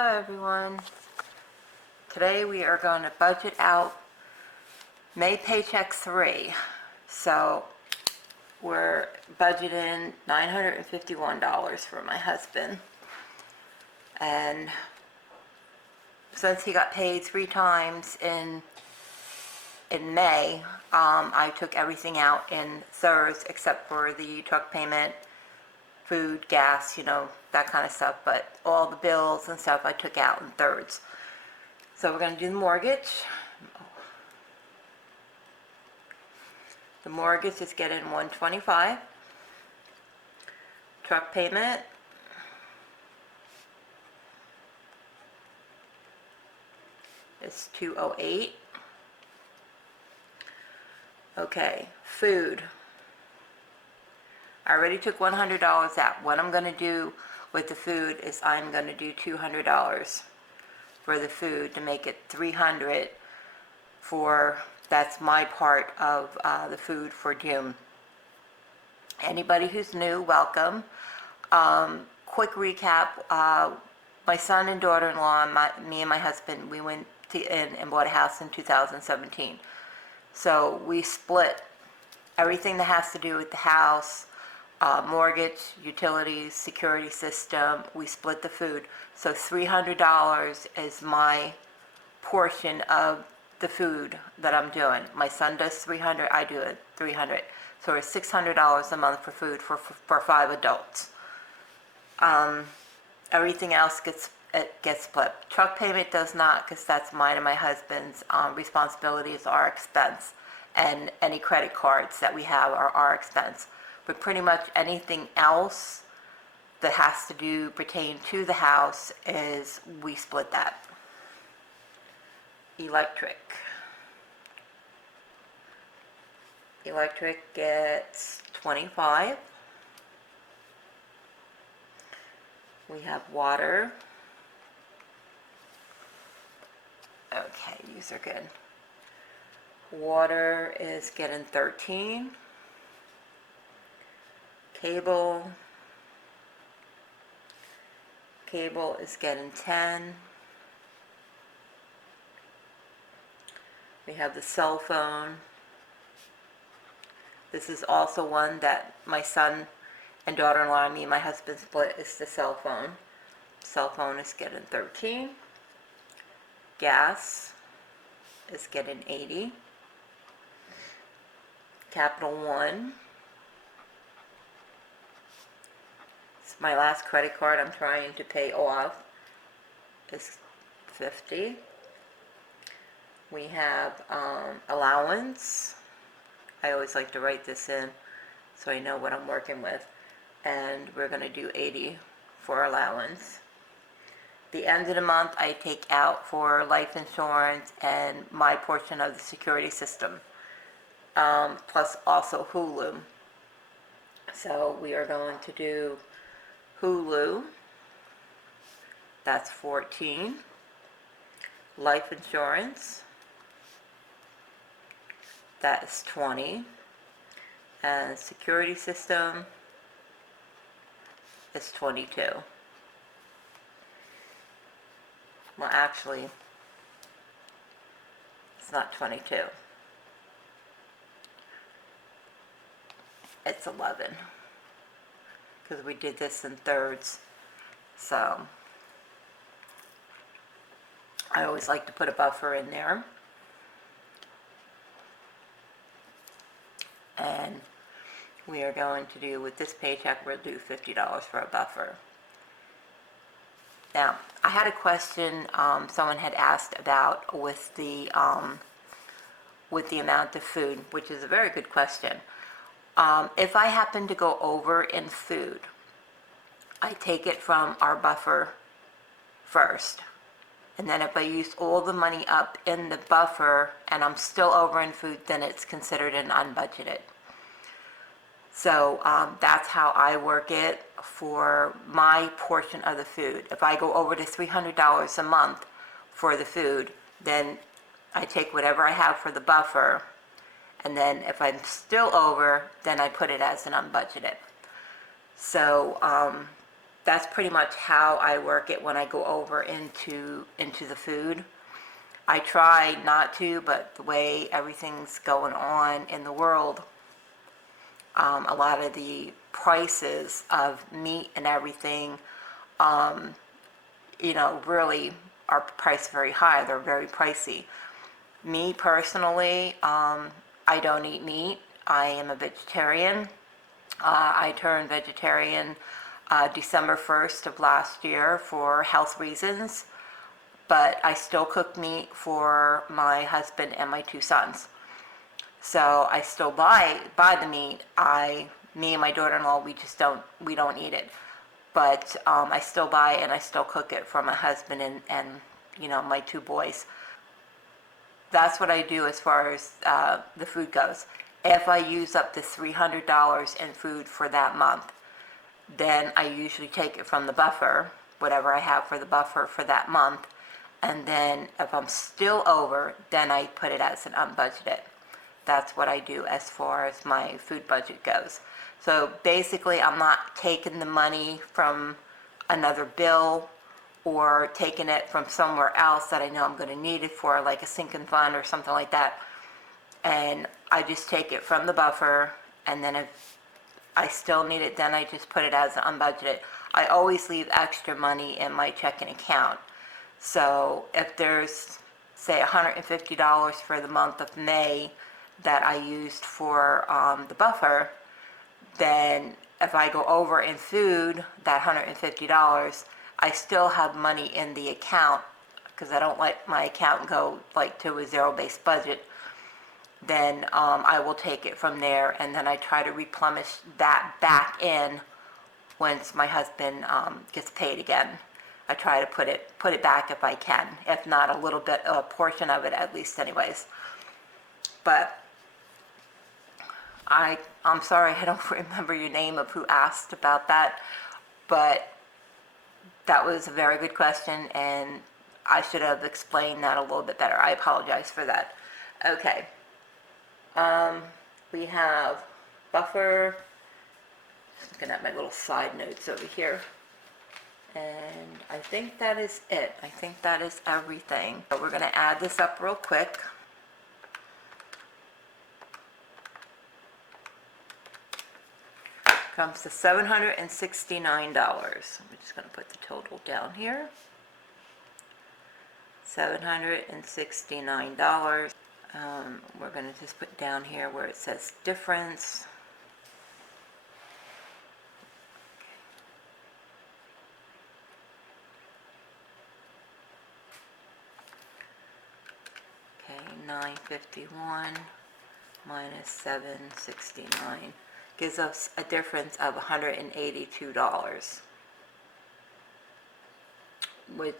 Hello everyone. Today we are going to budget out May Paycheck 3. So we're budgeting $951 for my husband. And since he got paid 3 times in May, I took everything out in thirds except for the truck payment, food, gas, that kind of stuff, but all the bills and stuff I took out in thirds. So we're going to do the mortgage. The mortgage is getting $125. Truck payment is $208. Okay, food. I already took $100 out. What I'm going to do with the food is I'm going to do $200 for the food to make it $300 for, that's my part of the food for June. Anybody who's new, welcome. Quick recap, my son and daughter-in-law, me and my husband, we went and bought a house in 2017. So we split everything that has to do with the house, mortgage, utilities, security system. We split the food. So $300 is my portion of the food that I'm doing. My son does $300, I do it $300. So it's $600 a month for food for 5 adults. Everything else gets split. Truck payment does not, because that's mine and my husband's responsibilities, our expense, and any credit cards that we have are our expense. But pretty much anything else that has to do pertain to the house is we split that. Electric gets $25. We have water. Okay, these are good. Water is getting $13. Cable is getting $10. We have the cell phone. This is also one that my son and daughter-in-law, me and my husband split, is the cell phone. Cell phone is getting $13. Gas is getting $80. Capital One. It's my last credit card I'm trying to pay off. Is $50. We have allowance. I always like to write this in so I know what I'm working with. And we're going to do $80 for allowance. The end of the month I take out for life insurance and my portion of the security system, plus also Hulu. So we are going to do Hulu, that's $14. Life insurance, that is $20. And security system is $22. Well, actually, it's not 22. It's 11. Because we did this in thirds. So I always like to put a buffer in there. And we are going to do, with this paycheck, we'll do $50 for a buffer. Now, I had a question someone had asked about with the amount of food, which is a very good question. If I happen to go over in food, I take it from our buffer first. And then if I use all the money up in the buffer and I'm still over in food, then it's considered an unbudgeted. So that's how I work it for my portion of the food. If I go over to $300 a month for the food, then I take whatever I have for the buffer, and then if I'm still over, then I put it as an unbudgeted. So that's pretty much how I work it when I go over into the food. I try not to, but the way everything's going on in the world, a lot of the prices of meat and everything, really are priced very high. They're very pricey. Me personally, I don't eat meat. I am a vegetarian. I turned vegetarian December 1st of last year for health reasons, but I still cook meat for my husband and my 2 sons. So I still buy the meat. Me and my daughter-in-law, we don't eat it. But I still buy and I still cook it for my husband and my 2 boys. That's what I do as far as the food goes. If I use up to $300 in food for that month, then I usually take it from the buffer, whatever I have for the buffer for that month, and then if I'm still over, then I put it as an unbudgeted. That's what I do as far as my food budget goes. So basically, I'm not taking the money from another bill or taking it from somewhere else that I know I'm going to need it for, like a sinking fund or something like that. And I just take it from the buffer, and then if I still need it, then I just put it as unbudgeted. I always leave extra money in my checking account. So if there's, say, $150 for the month of May that I used for the buffer, then if I go over in food, that $150, I still have money in the account, because I don't let my account go like to a zero-based budget. Then I will take it from there, and then I try to replenish that back in once my husband gets paid again. I try to put it back if I can, if not a little bit, a portion of it at least anyways. But I'm sorry, I don't remember your name of who asked about that, but that was a very good question, and I should have explained that a little bit better. I apologize for that. Okay. We have buffer, just looking at my little side notes over here, and I think that is it. I think that is everything. So we're going to add this up real quick. Comes to $769. I'm just going to put the total down here. $769. We're going to just put down here where it says difference. Okay, 951 minus 769 gives us a difference of $182, which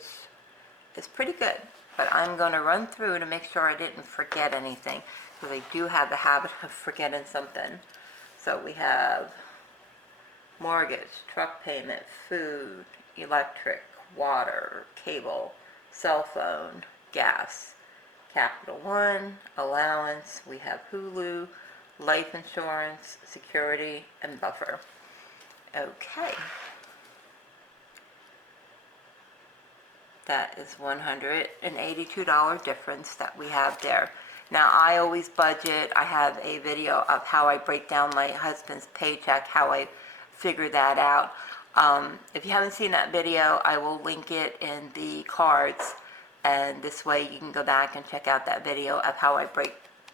is pretty good. But I'm going to run through to make sure I didn't forget anything, because I do have the habit of forgetting something. So we have mortgage, truck payment, food, electric, water, cable, cell phone, gas, Capital One, allowance, we have Hulu, life insurance, security, and buffer. Okay. That is $182 difference that we have there. Now, I always budget. I have a video of how I break down my husband's paycheck, how I figure that out. If you haven't seen that video, I will link it in the cards, and this way you can go back and check out that video of how I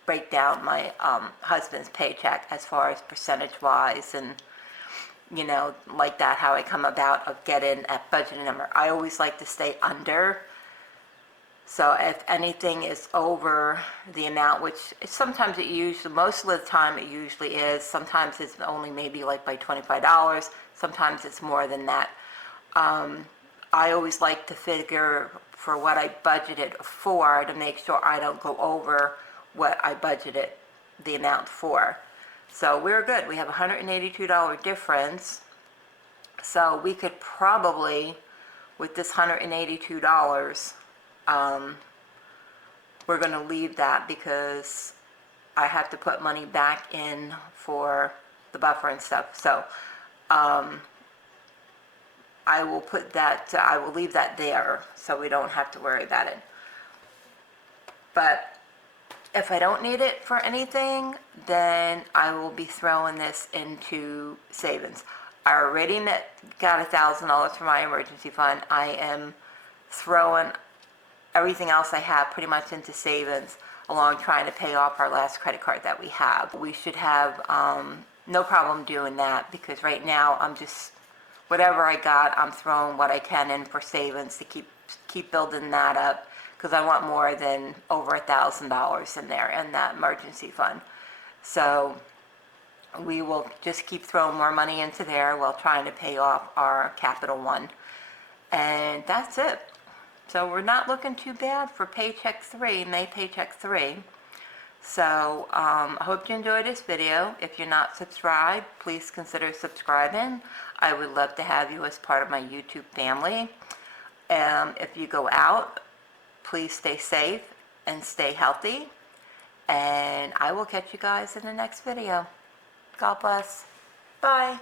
break down my husband's paycheck as far as percentage-wise and like that, how I come about of getting a budget number. I always like to stay under. So if anything is over the amount, which sometimes most of the time it usually is, sometimes it's only maybe like by $25, sometimes it's more than that. I always like to figure for what I budgeted for to make sure I don't go over what I budgeted the amount for. So we're good. We have a $182 difference. So we could probably, with this $182, we're going to leave that because I have to put money back in for the buffer and stuff. So I will put that, I will leave that there so we don't have to worry about it. But if I don't need it for anything, then I will be throwing this into savings. I already got $1,000 for my emergency fund. I am throwing everything else I have pretty much into savings, along trying to pay off our last credit card that we have. We should have no problem doing that, because right now I'm just, whatever I got, I'm throwing what I can in for savings to keep building that up, because I want more than over $1,000 in there in that emergency fund. So we will just keep throwing more money into there while trying to pay off our Capital One. And that's it. So we're not looking too bad for Paycheck 3, May Paycheck 3. So I hope you enjoyed this video. If you're not subscribed, please consider subscribing. I would love to have you as part of my YouTube family. If you go out, please stay safe and stay healthy. And I will catch you guys in the next video. God bless. Bye.